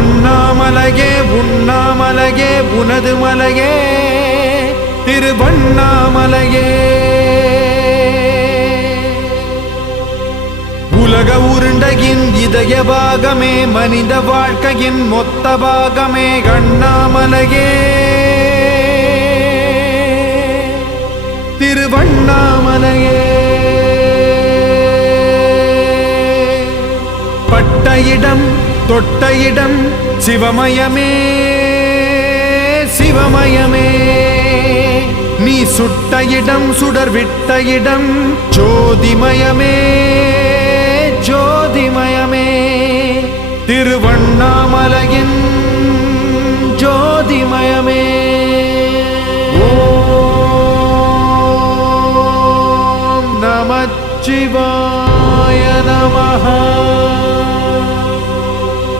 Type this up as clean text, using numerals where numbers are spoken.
அண்ணாமலையே உண்ணாமலையே உனது மலையே திருவண்ணாமலையே. உலக உருண்டையின் இதய பாகமே மனித வாழ்க்கையின் மொத்த பாகமே அண்ணாமலையே திருவண்ணாமலையே. பட்ட இடம் தொட்ட இடம் சிவமயமே சிவமயமே. நீ சுட்ட இடம் சுடர் விட்ட இடம் ஜோதிமயமே ஜோதிமயமே. திருவண்ணாமலையின் ஜோதிமயமே. ஓம் நமச்சிவாய நம.